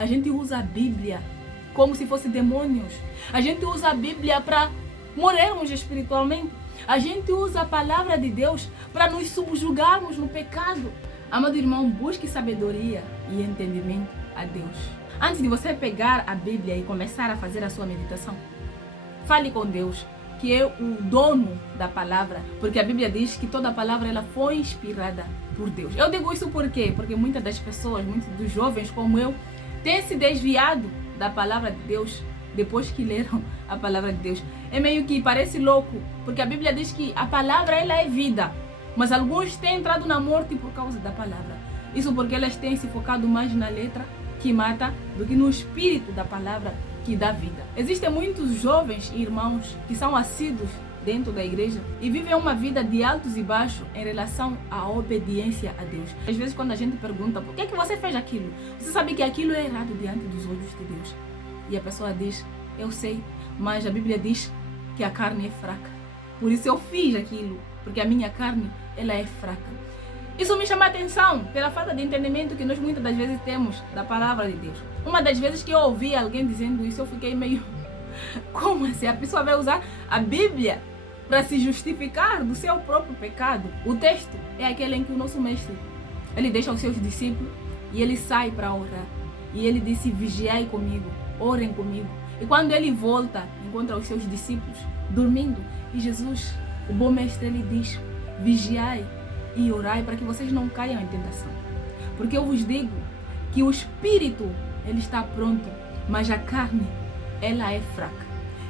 A gente usa a Bíblia como se fosse demônios. A gente usa a Bíblia para morrermos espiritualmente. A gente usa a palavra de Deus para nos subjugarmos no pecado. Amado irmão, busque sabedoria e entendimento a Deus. Antes de você pegar a Bíblia e começar a fazer a sua meditação, fale com Deus, que é o dono da palavra, porque a Bíblia diz que toda a palavra ela foi inspirada por Deus. Eu digo isso por quê? Porque muitas das pessoas, muitos dos jovens como eu, têm se desviado da palavra de Deus depois que leram a palavra de Deus. É meio que parece louco, porque a Bíblia diz que a palavra ela é vida, mas alguns têm entrado na morte por causa da palavra. Isso porque elas têm se focado mais na letra que mata do que no espírito da palavra que dá vida. Existem muitos jovens irmãos que são assíduos dentro da igreja e vivem uma vida de altos e baixos em relação à obediência a Deus. Às vezes quando a gente pergunta por que você fez aquilo, você sabe que aquilo é errado diante dos olhos de Deus. E a pessoa diz, eu sei, mas a Bíblia diz que a carne é fraca. Por isso eu fiz aquilo, porque a minha carne ela é fraca. Isso me chama a atenção pela falta de entendimento que nós muitas das vezes temos da palavra de Deus. Uma das vezes que eu ouvi alguém dizendo isso, eu fiquei meio... Como assim? A pessoa vai usar a Bíblia para se justificar do seu próprio pecado? O texto é aquele em que o nosso mestre, ele deixa os seus discípulos e ele sai para orar. E ele disse, vigiai comigo, orem comigo. E quando ele volta, encontra os seus discípulos dormindo. E Jesus, o bom mestre, ele diz, vigiai e orai para que vocês não caiam em tentação. Porque eu vos digo que o espírito, ele está pronto, mas a carne, ela é fraca.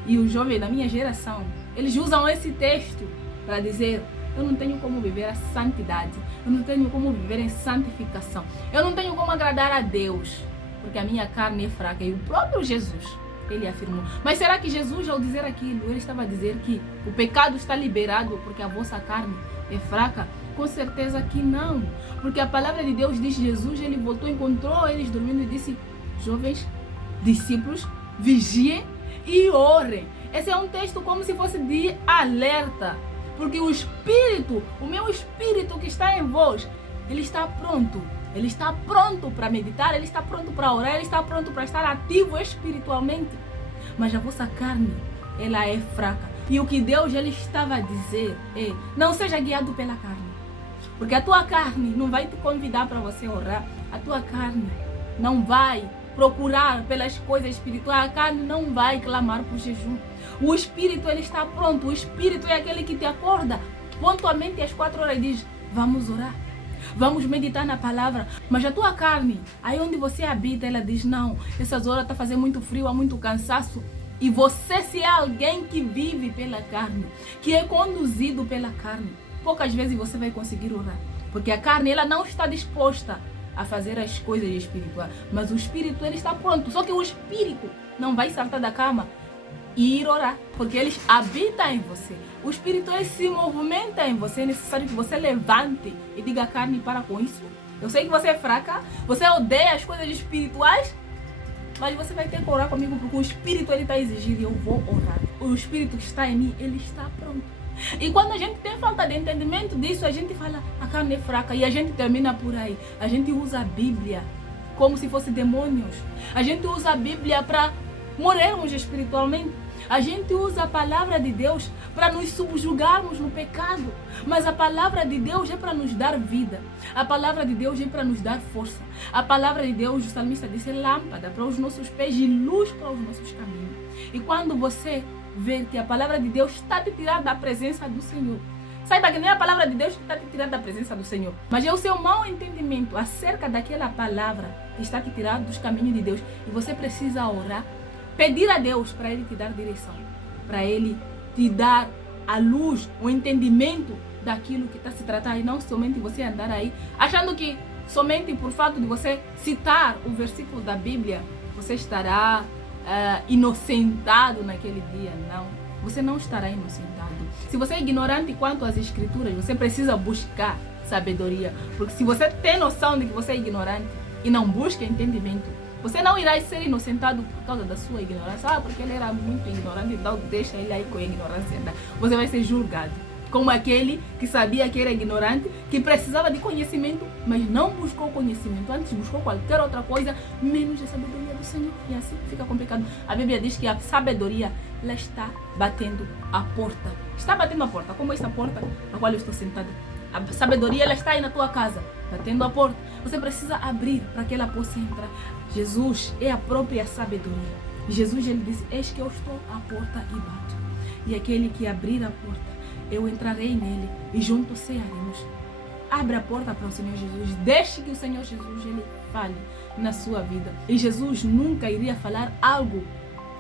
E os jovens da minha geração, eles usam esse texto para dizer, eu não tenho como viver a santidade, eu não tenho como viver em santificação, eu não tenho como agradar a Deus, porque a minha carne é fraca. E o próprio Jesus, ele afirmou. Mas será que Jesus, ao dizer aquilo, ele estava a dizer que o pecado está liberado porque a vossa carne é fraca? Com certeza que não. Porque a palavra de Deus diz, Jesus, ele voltou, encontrou eles dormindo e disse, jovens, discípulos, vigiem e orem. Esse é um texto como se fosse de alerta. Porque o Espírito, o meu Espírito que está em vós, ele está pronto. Ele está pronto para meditar, ele está pronto para orar, ele está pronto para estar ativo espiritualmente. Mas a vossa carne, ela é fraca. E o que Deus ele estava a dizer é, não seja guiado pela carne. Porque a tua carne não vai te convidar para você orar. A tua carne não vai procurar pelas coisas espirituais. A carne não vai clamar por jejum. O Espírito ele está pronto. O Espírito é aquele que te acorda pontualmente às 4 horas e diz, vamos orar. Vamos meditar na palavra. Mas a tua carne, aí onde você habita, ela diz, não, essas horas está fazendo muito frio, há muito cansaço. E você, se é alguém que vive pela carne, que é conduzido pela carne, poucas vezes você vai conseguir orar. Porque a carne, ela não está disposta a fazer as coisas espirituais. Mas o Espírito, ele está pronto. Só que o Espírito não vai saltar da cama e ir orar, porque ele habita em você. O Espírito ele se movimenta em você. É necessário que você levante e diga, carne, para com isso. Eu sei que você é fraca, você odeia as coisas espirituais, mas você vai ter que orar comigo, porque o Espírito ele está exigindo e eu vou orar. O Espírito que está em mim, ele está pronto. E quando a gente tem falta de entendimento disso, a gente fala, a carne é fraca, e a gente termina por aí. A gente usa a Bíblia como se fosse demônios. A gente usa a Bíblia para morrermos espiritualmente. A gente usa a palavra de Deus para nos subjugarmos no pecado. Mas a palavra de Deus é para nos dar vida. A palavra de Deus é para nos dar força. A palavra de Deus, o salmista disse, é lâmpada para os nossos pés e luz para os nossos caminhos. E quando você vê que a palavra de Deus está te tirando da presença do Senhor, saiba que não é a palavra de Deus que está te tirando da presença do Senhor, mas é o seu mau entendimento acerca daquela palavra que está te tirando dos caminhos de Deus. E você precisa orar, pedir a Deus para Ele te dar direção, para Ele te dar a luz, o entendimento daquilo que está se tratando, e não somente você andar aí achando que somente por fato de você citar o versículo da Bíblia, você estará inocentado naquele dia. Não, você não estará inocentado. Se você é ignorante quanto às escrituras, você precisa buscar sabedoria, porque se você tem noção de que você é ignorante e não busca entendimento, você não irá ser inocentado por causa da sua ignorância. Porque ele era muito ignorante, então deixa ele aí com a ignorância. Você vai ser julgado. como aquele que sabia que era ignorante, que precisava de conhecimento, mas não buscou conhecimento, antes buscou qualquer outra coisa, menos a sabedoria do Senhor. E assim fica complicado. A Bíblia diz que a sabedoria, ela está batendo a porta. Está batendo a porta, como esta porta na qual eu estou sentada. A sabedoria, ela está aí na tua casa, batendo a porta. Você precisa abrir para que ela possa entrar. Jesus é a própria sabedoria. Jesus, ele disse: eis que eu estou à porta e bato. E aquele que abrir a porta, eu entrarei nele e juntos cearemos. Abre a porta para o Senhor Jesus. Deixe que o Senhor Jesus, ele fale na sua vida. E Jesus nunca iria falar algo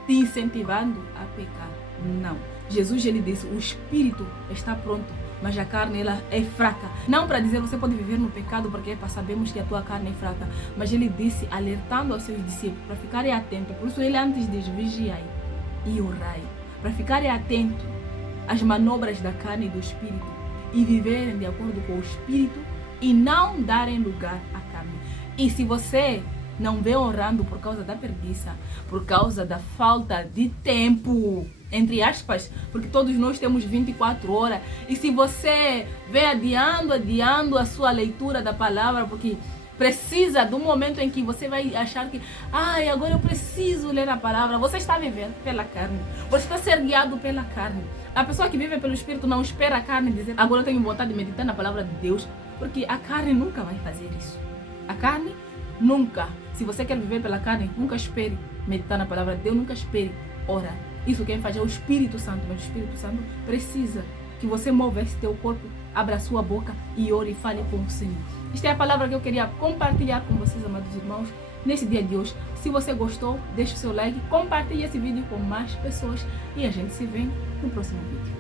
te incentivando a pecar. Não. Jesus, ele disse: o espírito está pronto, mas a carne, ela é fraca. Não para dizer você pode viver no pecado, porque sabemos que a tua carne é fraca. Mas ele disse, alertando aos seus discípulos para ficarem atentos. Por isso ele antes diz: vigiai e orai. Para ficarem atentos às manobras da carne e do espírito e viverem de acordo com o espírito e não darem lugar à carne. E se você não vem orando por causa da preguiça, por causa da falta de tempo, entre aspas, porque todos nós temos 24 horas, e se você vem adiando a sua leitura da palavra, porque precisa do momento em que você vai achar que agora eu preciso ler a palavra, você está vivendo pela carne, você está ser guiado pela carne. A pessoa que vive pelo Espírito não espera a carne dizer: agora eu tenho vontade de meditar na palavra de Deus, porque a carne nunca vai fazer isso. A carne nunca. Se você quer viver pela carne, nunca espere meditar na palavra de Deus, nunca espere orar. Isso quem faz é o Espírito Santo, mas o Espírito Santo precisa que você mova esse teu corpo, abra a sua boca e ore e fale com o Senhor. Esta é a palavra que eu queria compartilhar com vocês, amados irmãos, nesse dia de hoje. Se você gostou, deixe o seu like, compartilhe esse vídeo com mais pessoas e a gente se vê no próximo vídeo.